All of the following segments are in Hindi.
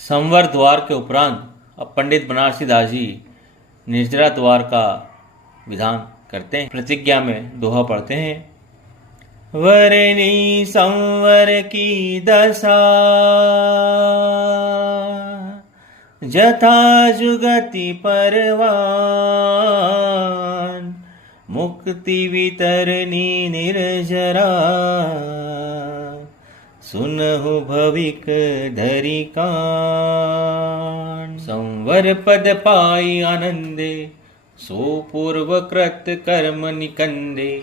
संवर द्वार के उपरांत अब पंडित बनारसी दास जी निर्जरा द्वार का विधान करते हैं। प्रतिज्ञा में दोहा पढ़ते हैं। वरनी संवर की दशा जथा जुगति परवान, मुक्ति वितरनी निर्जरा सुनहु भविक धरि कान। संवर पद पाई आनंदे सो पूर्व कृत कर्म निकंदे,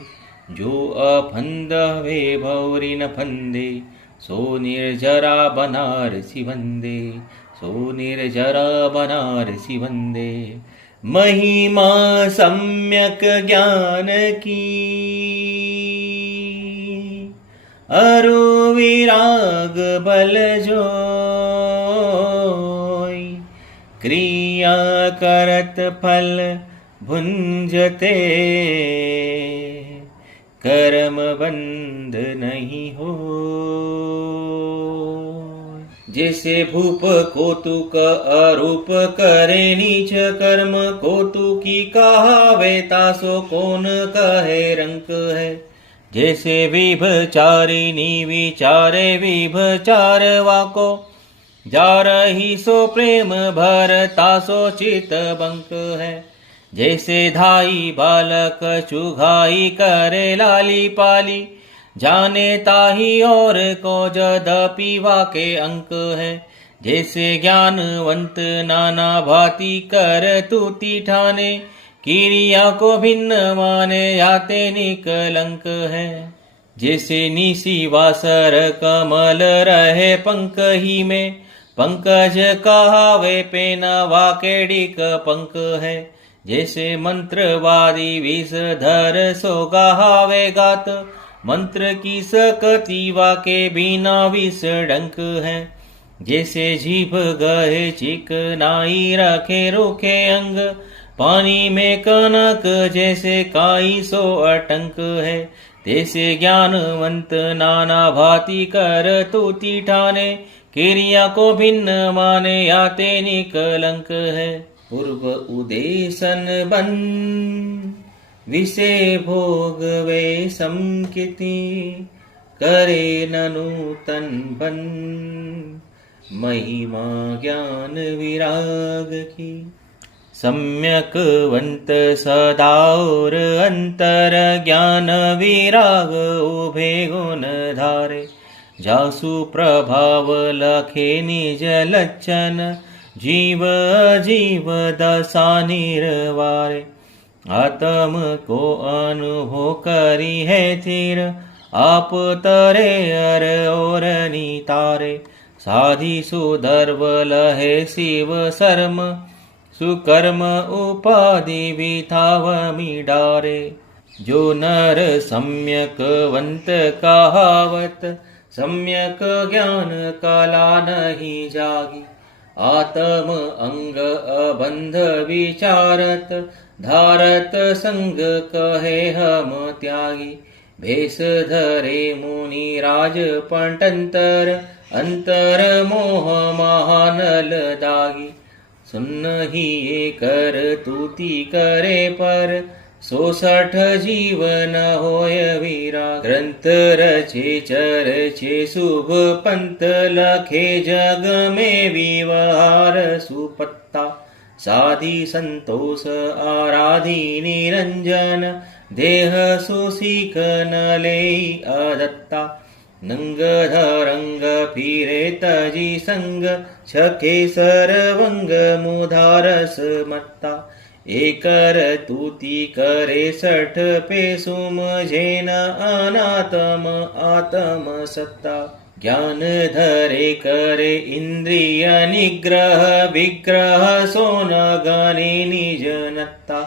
जो अफंद वे भौरी न फंदे सो निर्जरा बनारसी वंदे, सो निर्जरा बनारसी वंदे। महिमा सम्यक ज्ञान की अरु विराग बल जोई, क्रिया करत फल भुंजते कर्म बंध नहीं हो। जैसे भूप कौतुक अरूप करे नीच कर्म, कौतुकी कहावे तासो कौन कहे रंक है। जैसे विभचारिणी विचारे विभचारवा को, जा रही सो प्रेम भर तासो चित बंक है। जैसे धाई बालक चुघाई करे लाली पाली, जाने ताही और को जदपि वाके अंक है। जैसे ज्ञानवंत नाना भांति कर तूती ठाने, क्रिया को भिन्न माने याते निकलंक है। जैसे निसी वासर कमल रहे पंक ही में, पंकज कहावे पेना वाकेडिक पंक है। जैसे मंत्रवादी विषधर सो कहावे गात, मंत्र की सकती वाके बिना विष डंक है। जैसे जीभ गहे चिकनाई रखे रूखे अंग, पानी में कनक जैसे काई सो अटंक है। तैसे ज्ञानवंत नाना भांति कर तूती ठाने, क्रिया को भिन्न माने याते निकलंक है। पूर्व उदेशन बन विषे भोग वे समकिति, करे नूतन बन महिमा ज्ञान विराग की। सम्यक वंत सदाउर अंतर ज्ञान विराग उभे गुण धारे, जासु प्रभाव लखे निज लक्षण, जीव जीव दशा निर्वारे। आत्म को अनुभव करी है तीर, आप तरे अर और नितारे। साधि सुधर्व लहे शिव शर्म, सुकर्म उपाधि विथाव मिडारे। जो नर सम्यक वंत कहावत, सम्यक ज्ञान कला नहीं जागी। आत्म अंग अबंध विचारत, धारत संग कहे हम त्यागी। भेष धरे मुनि राज पंटंतर, अंतर मोह महानल दागी। सुन ही कर तूती करे पर, 66 जीवन होय वीरा। ग्रंथ रचे चरचे शुभ पंथ, लखे जग में विवहार सुपत्ता। साधि संतोष आराधी निरंजन, देह सुशिख न ले अदत्ता। नंग धरंग फिरे तजी संग, छके सरवंग मुधारस मत्ता। एकर तूती करे 60 पे सुमझेन अनात्म आत्म सत्ता। ज्ञान धरे करे इंद्रिय निग्रह, विग्रह सोन गणे निज नत्ता।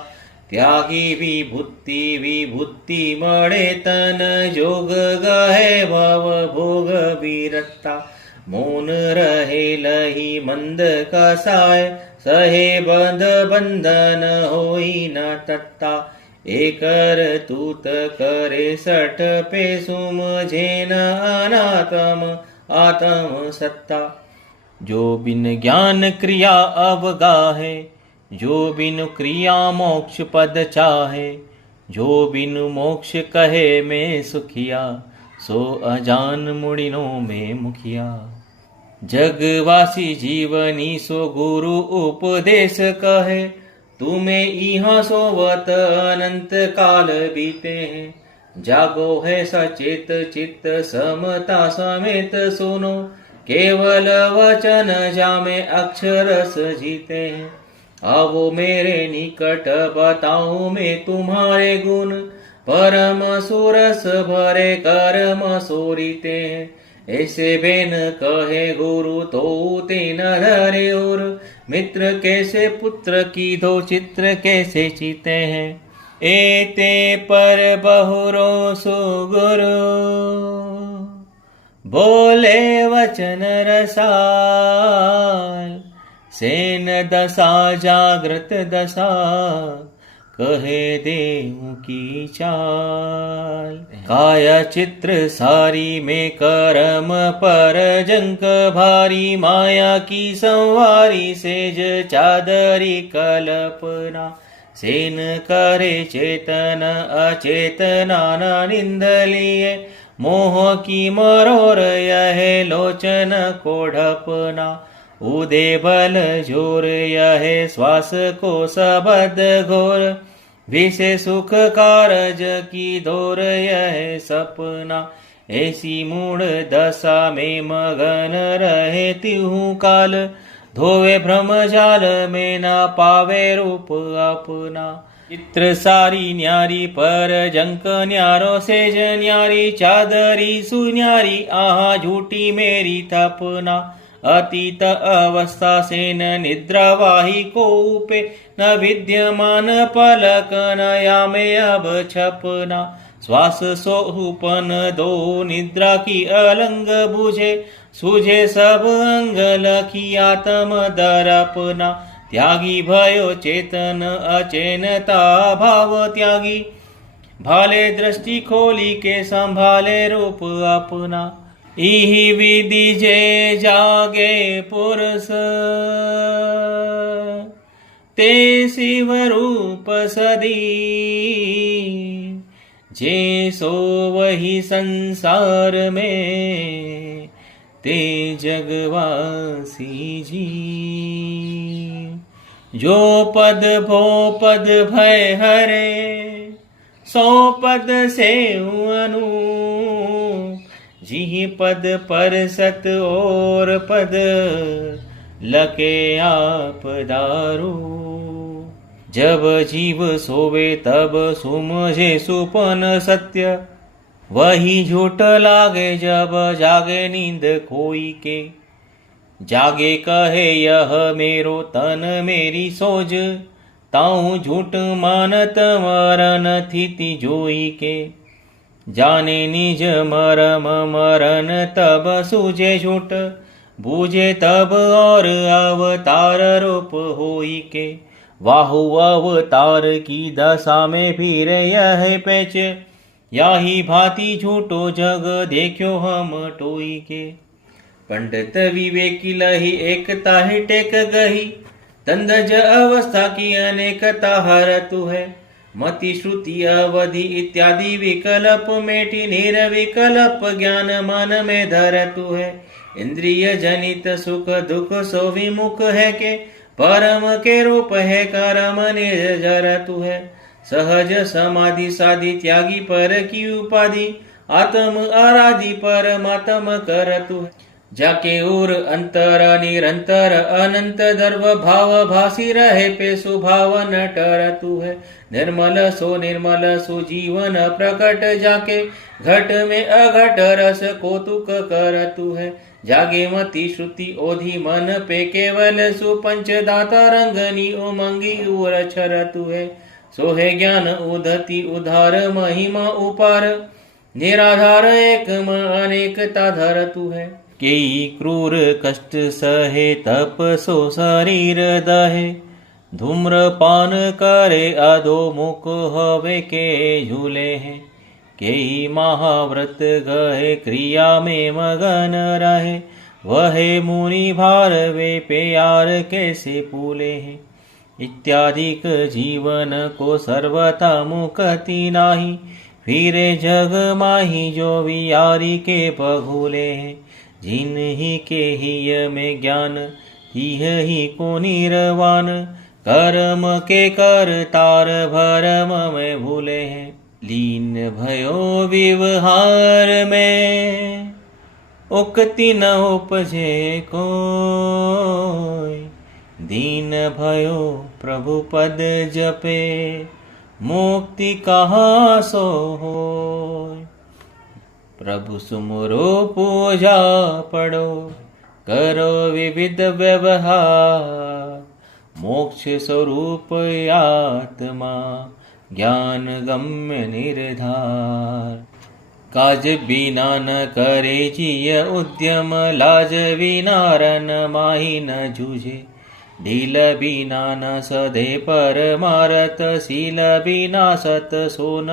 त्यागी विभूति विभूति मळे तन, जोग गहे भव भोग विरत्ता। मौन रहे लही मंद कसाय, सहे बंध बंधन होई न तत्ता। एकर तूत करे 60 पे सुमझेन अनात्म आत्म सत्ता। जो बिन ज्ञान क्रिया अवगाहे, जो बिनु क्रिया मोक्ष पद चाहे, जो बिनु मोक्ष कहे मैं सुखिया, सो अजान मुड़िनो में मुखिया। जगवासी जीवनी सो गुरु उपदेश कहे, तुम्हें इहाँ सोवत अनंत काल बीते हैं। जागो है सचेत चित्त समता समेत सुनो, केवल वचन जामे अक्षरस जीते हैं। आओ मेरे निकट बताऊं मैं तुम्हारे गुण, परम सुरस भरे कर्म सोरीते हैं। ऐसे बेन कहे गुरु तो तेन धरे और, मित्र कैसे पुत्र की दो चित्र कैसे चीते हैं। एते पर बहुरो सुगुरु, बोले वचन रसाल। सेन दशा जागृत दशा, कहे देव की चाल। काया चित्र सारी में कर्म पर जंक भारी, माया की संवारी सेज चादरी कल्पना। सेन करे चेतन अचेतना न निंद लिए, मोह की मरोर यह लोचन को ढपना। उदे बल जोर यह श्वास को सबद घोर, विषे सुख कारज की दौर यह सपना। ऐसी मूढ़ दशा में मगन रहे तिहु काल, धोवे भ्रम जाल में न पावे रूप अपना। चित्र सारी न्यारी पर जंक न्यारो सेज न्यारी, चादरी सुन्यारी आहा झूठी मेरी थपना। अतीत अवस्था से न निद्रा वाही को उपे, न विद्यमान पलक नया में अब छपना। श्वास सोहुपन दो निद्रा की अलंग बुझे, सूझे सब अंग लखी आत्म दर्पना। त्यागी भयो चेतन अचेनता भाव त्यागी, भाले दृष्टि खोली के संभाले रूप अपना। इहि विधि जे जागे पुरुष, ते शिव रूप सदी। जे सो वही संसार में, ते जगवासी जी। जो पद भो पद भय हरे, सो पद से अनु। जी पद पर सत और पद, लके आप दारू। जब जीव सोवे तब सुमझे सुपन सत्य, वही झूठ लागे जब जागे नींद कोई के। जागे कहे यह मेरो तन मेरी सोज, ताऊ झूठ मानत मरन थिति जोई के। जाने निज मरम मरन तब सूझे झूठ, बूझे तब और अवतार रूप होई के। वाहु अवतार की दशा में फिर यह पेच, याही भांति झूठो जग देखो हम टोई के। पंडित विवेकी लही एकता ही टेक गही, तंदज अवस्था की अनेकता हरतु है। मति श्रुति अवधि इत्यादि विकल्प मेटी, निर्विकल्प ज्ञान मन में धरतु है। इंद्रिय जनित सुख दुख सो विमुख है के, परम के रूप है कर्म निर्जरतु है। सहज समाधि साधि त्यागी पर की उपाधि, आत्म आराधि परमात्म करतु है। जाके उर अंतर निरंतर अनंत दर्व भाव भासी रहे पे सुभाव न टरतु है। निर्मल सो जीवन प्रकट जाके, घट में अघट रस कौतुक करतु है। जागे मति श्रुति ओधि मन पे केवल सुपंच दाता रंगनी उमंगी उर छरतु है। सोहे ज्ञान उदति उधार महिमा उपार, निराधार एक अनेकता धरतु है। केई क्रूर कष्ट सहे तप सो शरीर दहे, धूम्रपान करे अधोमुख हवे के झूले हैं। केई महाव्रत गहे क्रिया में मगन रहे, वह मुनि भार वे प्यार कैसे भूले हैं। इत्यादिक जीवन को सर्वथा मुक्ति नाही, फिरे जग माही जो वियारी के भगुले हैं। जिन्हीं के हिय में ज्ञान तिह ही को निर्वाण, कर्म के करतार भरम में भूले हैं। लीन भयो व्यवहार में उक्ति न उपजे कोय, दीन भयो प्रभु पद जपे मुक्ति कहाँ सो होय। प्रभु सुमरो पूजा पढ़ो करो विविध व्यवहार, मोक्ष स्वरूप आत्मा ज्ञान गम्य निर्धार। काज बिना न करे जिय उद्यम, लाज बिना रन माही न जूझे। ढील बिना न सधे परमारत, शील बिना सत सो न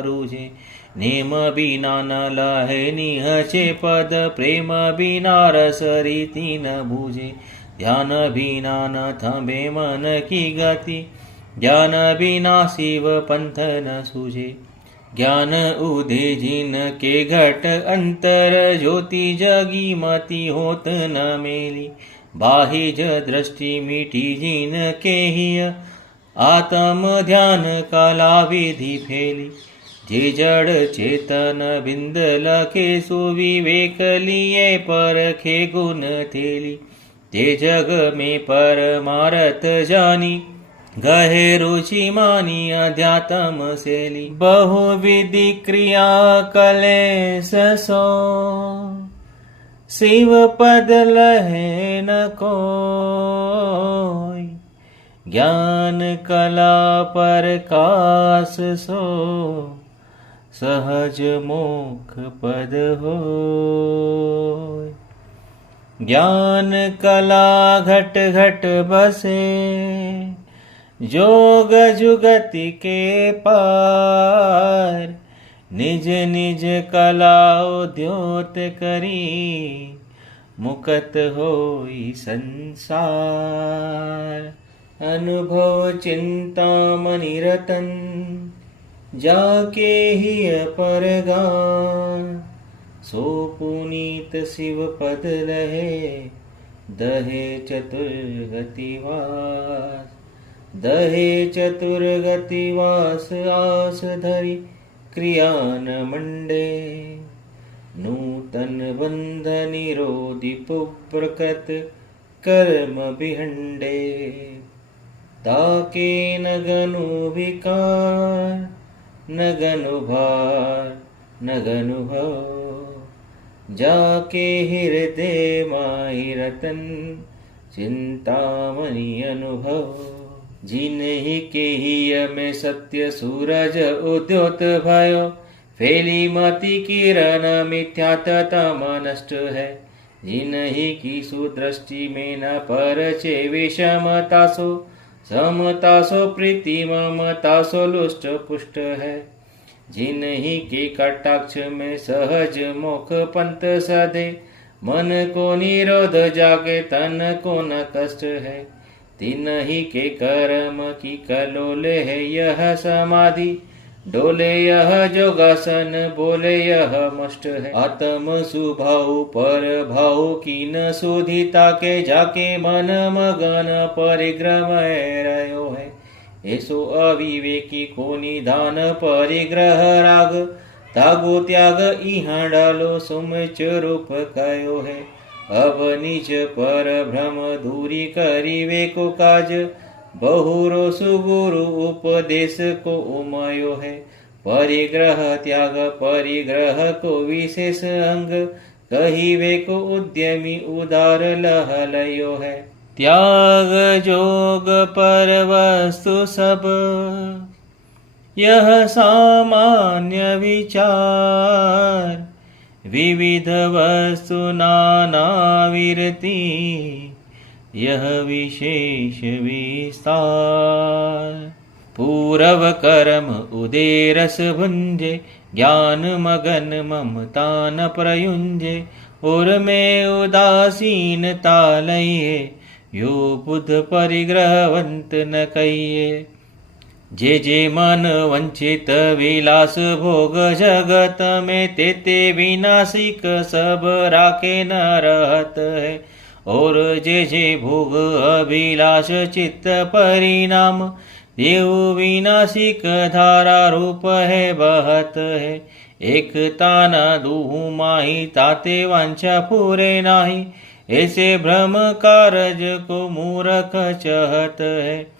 अरुझे। नेम बिना न लहे निहचे पद, प्रेम बिना रस रीति न बूझे। ध्यान बिना न थमे मन की गति, ज्ञान बिना शिव पंथ न सूझे। ज्ञान उदे जिन के घट अंतर, ज्योति जगी मति होत न मेली। बाहिज दृष्टि मिटी जिन के हिय, आत्म ध्यान कला विधि फैली। जे जड़ चेतन बिंद लखे, सुविवेक लिए परखे गुण थेली। ते जग में परमारथ जानी, गहे रुचि मानी अध्यात्म शैली। बहुविधि क्रिया कलेश सो, शिव पद लहे न कोय। ज्ञान कला प्रकाश सो, सहज मोक्ष पद होय। ज्ञान कला घट घट बसे, जोग जुगति के पार। निज निज कला उद्योत करी, मुक्त होई संसार। अनुभव चिंतामणि रतन, जाके हिय परगान। सो पुनीत शिव पद लहे, दहे चतुर्गति वास। दहे चतुर्गति वास आस धरी, क्रियान मंडे। नूतन बंध निरोधि पुप्रकृत, कर्म बिहंडे। ताके न गनु विकार, न गनु भार न गनु भव। जाके हृदय माहि रतन, चिंतामणि अनुभव। जिन्हि के हिय में सत्य सूरज उद्योत भयो, फैली मति किरण मिथ्यात्म नष्ट है। जिन्हि की सुदृष्टि में न परचे विषमता सो, समता सो प्रीति ममता सो लुष्ट पुष्ट है। जिन्हि के कटाक्ष में सहज मोक्ष पंथ सदे, मन को निरोध जागे तन को न कष्ट है। तिन्हि के कर्म की कलोले है यह समाधि, डोले यह जोगासन बोले यह मष्ट है। आत्म सुभाव पर भाव की न शोधिता के, जाके मन मगन परिग्रह रहो है। ऐसो अविवेकी को निधान परिग्रह राग, तागो त्याग इहाँ डालो सुमिच रूप कयो है। अब निज पर भ्रम दूरी करिवे को काज, बहुरो सुगुरु उपदेश को उमयो है। परिग्रह त्याग परिग्रह को विशेष अंग, कहिवे को उद्यमी उदार लहलयो है। त्याग जोग पर वस्तु सब, यह सामान्य विचार। विविध वस्तु नाना विरति, यह विशेष विस्तार। पूरव कर्म उदे रस भुंजे, ज्ञान मगन ममता न प्रयुंजे। और में उदासीनता लइए, यो बुध परिग्रहवंत न कहिए। जे मन वंचित विलास भोग जगत में, ते विनाशिक सब राखे न रहत है। और जे भोग अभिलाष चित्त परिणाम, देव विनाशिक धारा रूप है बहत है। एक ताना दूहु माही, ताते वांछा पूरे नाही, ऐसे भ्रम कारज को मूर्ख चहत है।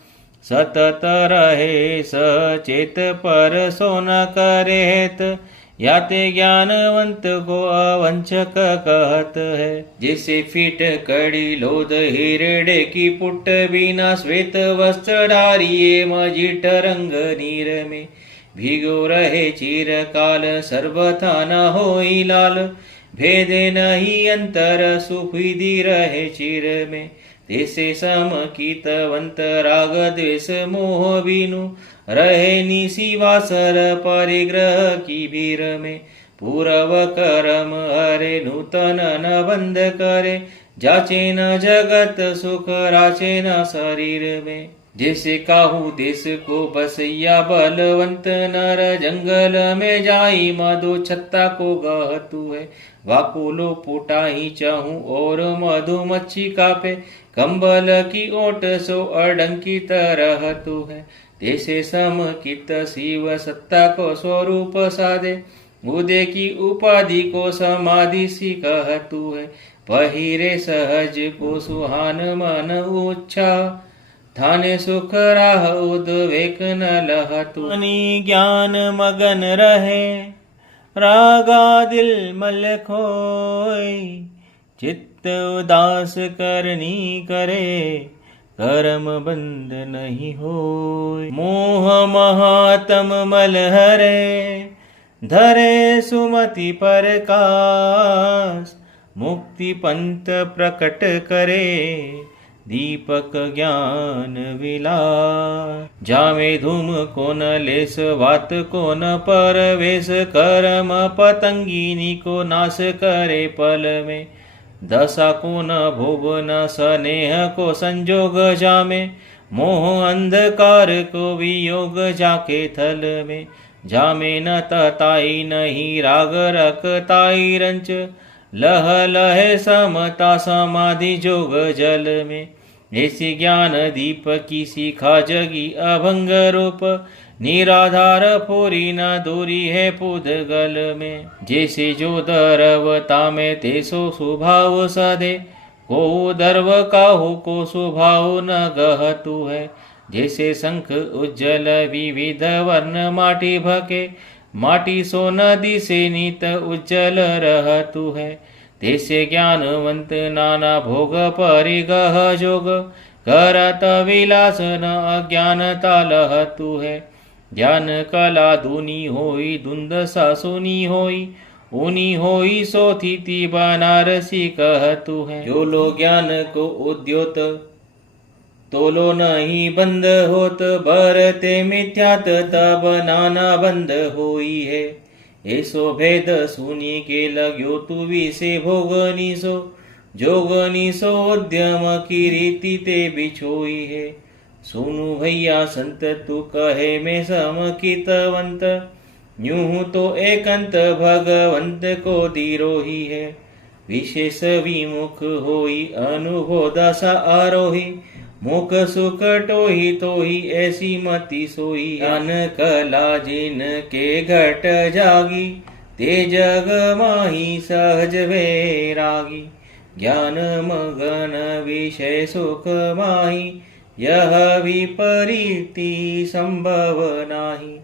सतत रहे सचेत पर सो न करे हेत, याते ज्ञानवंत को अवंचक कहत है। जैसे फीट कड़ी लोध हिरडे की पुट, बिना श्वेत वस्त्र डारिये मजिट रंग नीर में। भीगो रहे चिरकाल सर्वथा न होई लाल, भेदे नहीं अंतर सुखिदी रहे चिर में। तैसे समकितवंत राग द्वेष मोह बीनु, रहे निशिवासर परिग्रह की भीर में। पूर्व कर्म हरे नूतन न बंध करे, जाचे न जगत सुख राचे न शरीर में। जैसे काहू देश को बसैया बलवंत नर, जंगल में जाई मधु छत्ता को गहतु है। वाकुलो पुटाही चाहूं और मधुमच्छी कापे, कंबल की ओट सो अडंकित रहतु है। तैसे समकित शिव सत्ता को स्वरूप साधे, उदय की उपाधि को समाधि सी कहतु है। पहिरे सहज को सुहान मन उत्साह, थाने सुख राह उद्वेक न लहतु। ज्ञान मगन रहे रागा दिल मल खोई, चित्त उदास करनी करे, कर्म बंद नहीं होय। मोह महात्म मल हरे, धरे सुमति प्रकाश, मुक्ति पंथ प्रकट करे, दीपक ज्ञान विलास। जामे धूम को न लेस, वात को न परवेश, कर्म पतंगिनी को नाश करे पल में। दशा को न भोग न स्नेह को संजोग जामे, मोह अंधकार को वियोग जाके थल में। जामे न तताई नहीं राग रखताई रंच, लह लहे समता समाधि जोग जल में। ऐसी ज्ञान दीप की शिखा जगी अभंग रूप, निराधार फोरी न दूरी है पुद्गल में। जैसे जो दरवता में तेसो स्वभाव सदे, को दर्व काहू को स्वभाव न गहतु है। जैसे शंख उज्जल विविध वर्ण माटी भके, माटी सो नदी से नीत उज्जल रहतु है। तैसे ज्ञानवंत नाना भोग परिगह जोग, करत विलास न अज्ञानता लहतु है। ज्ञान कला दूनी होई धुंध सासुनी होई, ऊनी होई सोथीति बनारसी कहतु है। जो लो ज्ञान को उद्योत, तोलो नहीं बंद होत, भरते मिथ्यात तब नाना बंद होई है। ऐसो भेद सुनी के लग्यो तू विसे भोगनी सो, जोगनी सो उद्यम की रीति ते बिछोई है। सुनु भैया संत तू कहे में समकितवंत, यूं तो एकंत भगवंत को दिरोही है। विशेष विमुख होई अनुभव दशा आरोही, मुख सुख टोही तोही ऐसी मति सोई। ज्ञान कला जिन के घट जागी, ते जग माही सहज वैरागी। ज्ञान मगन विषय सुख माही, यह विपरीति संभव नाही।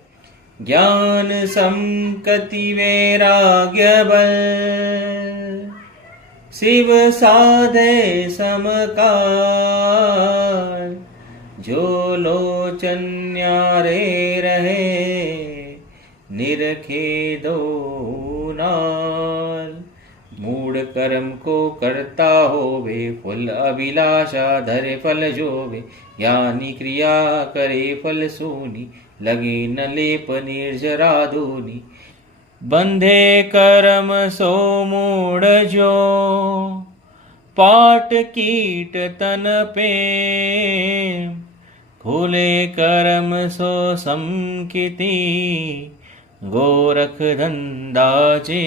ज्ञान संकति वैराग्य बल, शिव साधे समकाल। जो लोचन न्यारे रहे, निरखे दो नाल। मूढ़ कर्म को करता होवे, फल अभिलाषा धरे फल जोवे। ज्ञानी क्रिया करे फल सोनी, लगे न लेप निर्जरा धूनी। बंधे कर्म सो मूढ़ जो, पाट कीट तन पे, खुले कर्म सो समकिति, गोरख धंधा जे।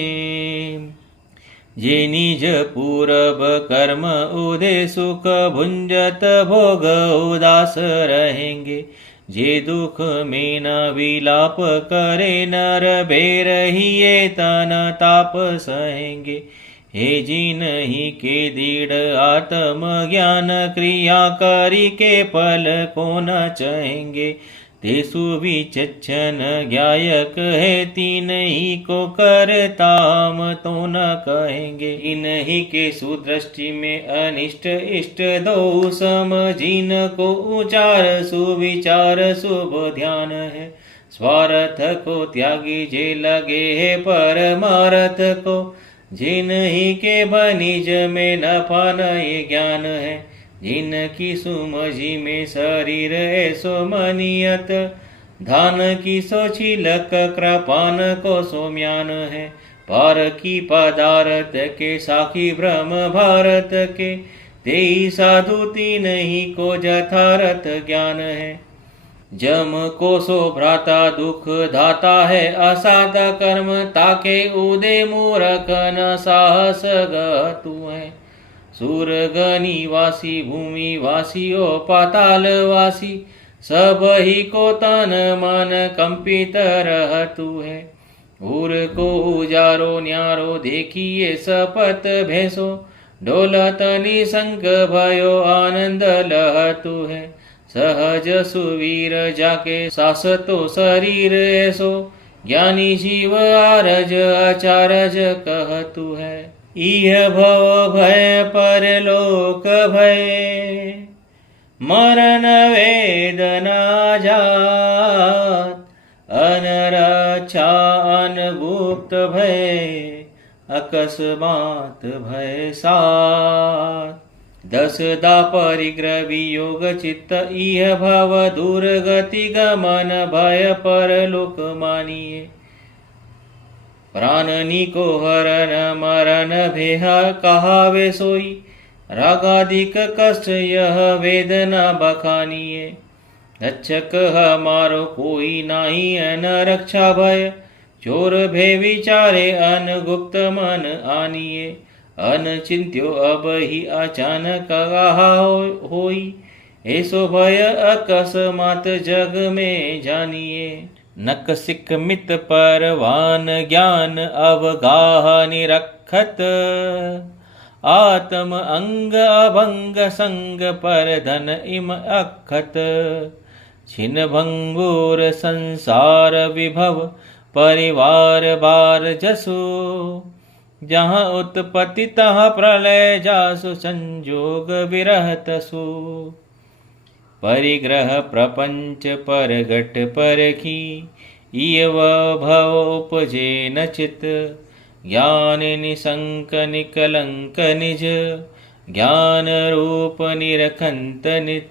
जे निज पूरब कर्म उदे सुख भुंजत भोग उदास रहेंगे, जे दुख में न विलाप करे नर बेरहिए तन ताप सहेंगे। हे जिन्हि के दृढ़ आत्म ज्ञान क्रिया करी के फल को न चाहेंगे, तेसु विचक्षण ज्ञायक है तीनहि को करताम तो न कहेंगे। इन्हीं के सुदृष्टि में अनिष्ट इष्ट दो सम, जिन को उचार सुविचार शुभ ध्यान है। स्वार्थ को त्यागी जे लगे है परमार्थ को, जिन्हीं के बनिज में नफा नये ज्ञान है। जिनकी सुमझी में शरीर ऐसो मनियत, धान की सो छिलक कृपान को सो म्यान है। पार की पदार्थ के साखी ब्रह्म भारत के, तेई साधु तीनहि को जथारथ ज्ञान है। जम को सो भ्राता दुख धाता है, असाध कर्म ताके उदे मूरख न साहस गतु है। सूरग निवासी भूमि वासी ओ पाताल वासी, सब ही को तन मन कंपित रहतु है। उर को उजारो न्यारो देखिए सपत भेसो, डोलत निसंग भयो आनंद लहतु है। सहज सुवीर जाके सासतो शरीर ऐसो, ज्ञानी जीव आरज अचारज कहतु है। इह भव भय परलोक भय, मरण वेदना जात, अनरक्षा अनगुप्त भय, अकस्मात भय सात। दसदा परिग्रह वियोग चित्त, इह भव दुर्गति गमन भय परलोक मानिए। प्राणनी को हरण मरण भेह कहावे सोई, रागादिक कष्ट यह वेदना बखानिए। रक्षक हमारो कोई नाही अन रक्षा भय, चोर भय विचारे अनगुप्त मन आनिए। अनचिंत्यो अब ही अचानक आहा होई, ऐसो भय अकस्मात जग में जानिए। नक सिक मित परवान ज्ञान अवगाह निरखत, आत्म अंग अभंग संग पर धन इम अखत। छिन भंगुर संसार विभव परिवार बार जसु, जहाँ उत्पत्ति तहाँ प्रलय जासु संजोग विरह तसु। परिग्रह प्रपंच परगट परखी, इव भव उपजे न चित। ज्ञान निसंक निकलंक निज, ज्ञान रूप निरखंत नित।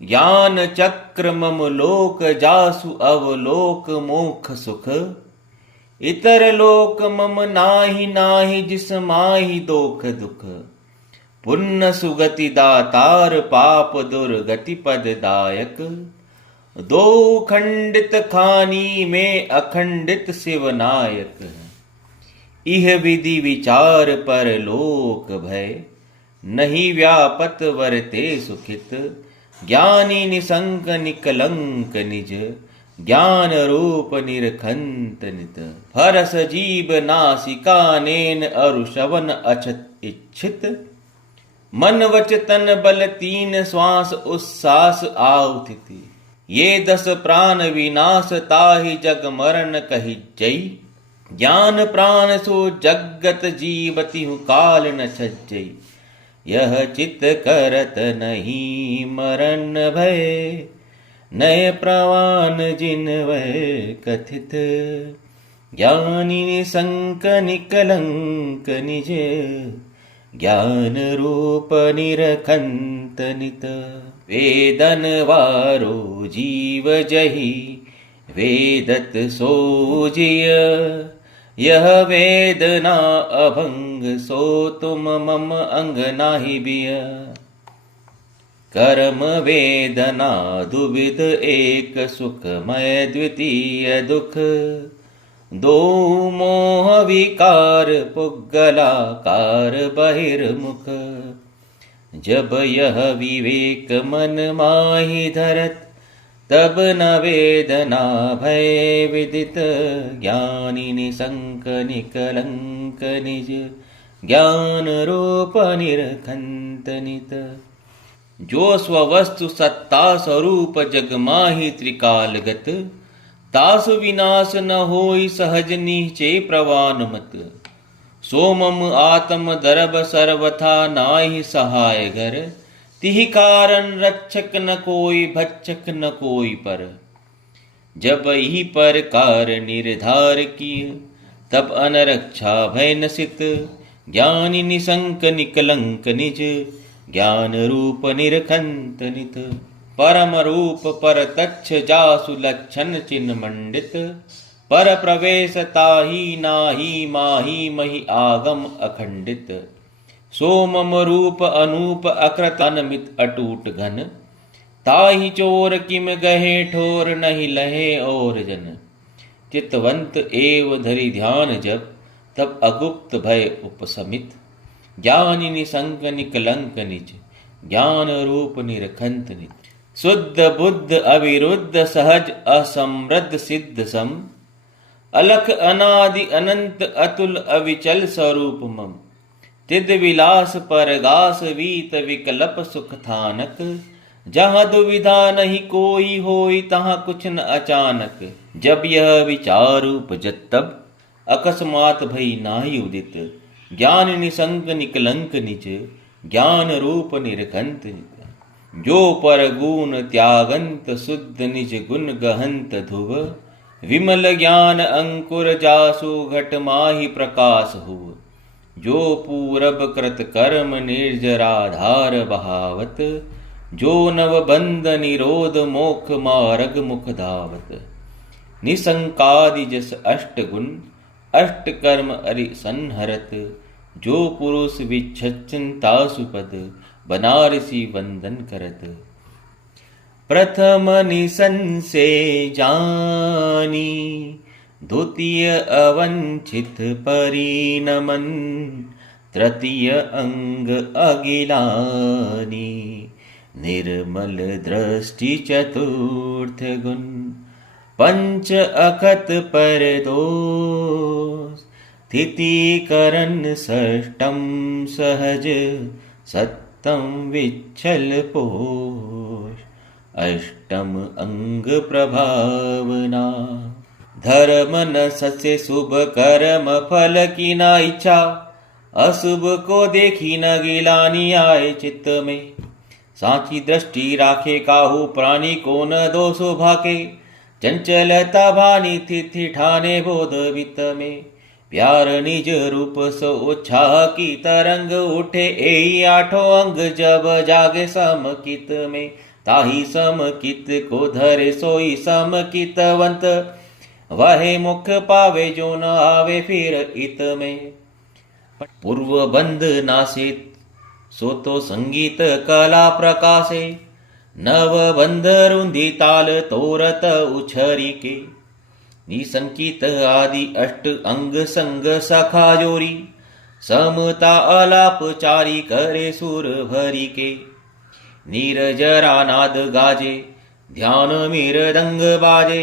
ज्ञान चक्र मम लोक जासु अवलोक मोक्ष सुख, इतर लोक मम नाही नाही जिस माहि दोख दुख। पुण्य सुगति दातार पाप दुर्गति पददायक, दो खंडित खानी में अखंडित शिवनायक। इह विधि विचार पर लोक भय, नहीं व्यापत वरते सुखित। ज्ञानी निसंक निकलंक निज, ज्ञान रूप निरखंत नित। हरस जीव नासिका नेन अरु श्रवण अछत इच्छित। मन वच तन बल तीन श्वास उस्सास आउतिथि। ये 10 प्राण विनाश ताहि जग मरण कहि जई। ज्ञान प्राण सो जगत जीवति हूँ काल न छज्जई। यह चित्त करत नहीं मरण भय, नय प्रवान जिन वह कथित। ज्ञानी निसंक निकलंक निज, ज्ञान रूप निरखंत नित। वेदन वारो जीव जही, वेदत सोजिय। यह वेदना अभंग सो तुम मम अंग नाही बिय। कर्म वेदना दुविध एक सुखमय द्वितीय दुख। दो मोह विकार पुग्गलाकार बहिर्मुख। जब यह विवेक मन माहि धरत तब न वेदना भय विदित। ज्ञानी निसंक निकलंक निज ज्ञान रूप निरखंत नित। जो स्ववस्तु सत्ता स्वरूप जग माहि त्रिकालगत। तासु विनाश न होई सहज निश्चय प्रवान मत। सो मम आत्म दरब सर्वथा नाहि सहाय घर। तिहि कारण रक्षक न कोई भक्षक न कोई पर। जब ही पर कार निर्धार किय तब अनरक्षा भय नसित। ज्ञानी निसंक निकलंक निज ज्ञान रूप निरखंत नित। परम रूप पर तच्छ जासु लक्षण चिन्ह मंडित। पर प्रवेश ताहि नाही माही मही आगम अखंडित। सो मम रूप अनूप अकृत अनमित अटूट घन। ताहि चोर किम गहे ठोर नहीं लहे और जन। चितवंत एव धरि ध्यान जब तब अगुप्त भय उपसमित। ज्ञानी निसंक निकलंक निज ज्ञान रूप निरखंत नित। शुद्ध बुद्ध अविरुद्ध सहज असमृद्ध सिद्ध सम। अलख अनादि अनंत अतुल अविचल स्वरूप मम। तिद विलास परगास वीत विकल्प सुख थानक। जहाँ दुविधा नहीं कोई होई तहाँ कुछ न अचानक। जब यह विचार उपजत तब अकस्मात भई नाहि उदित। ज्ञान निसंक निकलंक निज ज्ञान रूप निरखंत नित। जो पर गुण त्यागंत शुद्ध निज गुण गहंत ध्रुव। विमल ज्ञान अंकुर जासु घट माहि प्रकाश हुव। जो पूरब कृत कर्म निर्जराधार बहावत। जो नव बंध निरोध मोक्ष मार्ग मुख धावत। निसंकादि जस अष्ट गुण अष्ट कर्म अरि संहरत। जो पुरुष विच्छिन्नता सुपद बनारसी वंदन करत। प्रथम निसंशय जानी द्वितीय अवंचित परिणमन। तृतीय अंग अगिलानी निर्मल दृष्टि चतुर्थ गुण। पंच अखत पर दोष स्थिति करण षष्टम सहज। सप्तम विच्छल पोष अष्टम अंग प्रभावना। धर्म न सस्य शुभ कर्म फल की ना इच्छा। अशुभ को देखी न गिलानी आए चित्त में। साची दृष्टि राखे काहू प्राणी को न दोषो भाके। चंचलता भानी तिथि ठाने बोध वित्त में। प्यार निज रूप सो उत्साह की तरंग उठे। एही आठों अंग जब जागे समकित में। ताही समकित को धरे सोई समकितवंत। वहे मुख पावे जो न आवे फिर इत में। पूर्व बंध नासित सो तो संगीत कला प्रकाशे। नव बंध रुंधी ताल तोरत उछरी के। निसंकित आदि अष्ट अंग संग सखा जोरी। समता अलाप चारी करे सुर भरी के। नीरजरा नाद गाजे ध्यान मृदंग बाजे।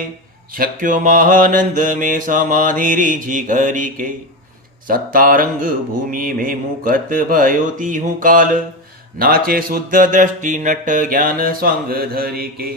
शक्यो महानंद में समाधि रिझी करी के। सत्तारंग भूमि में मुकत भयोती हूँ काल। नाचे शुद्ध दृष्टि नट ज्ञान स्वांग धरी के।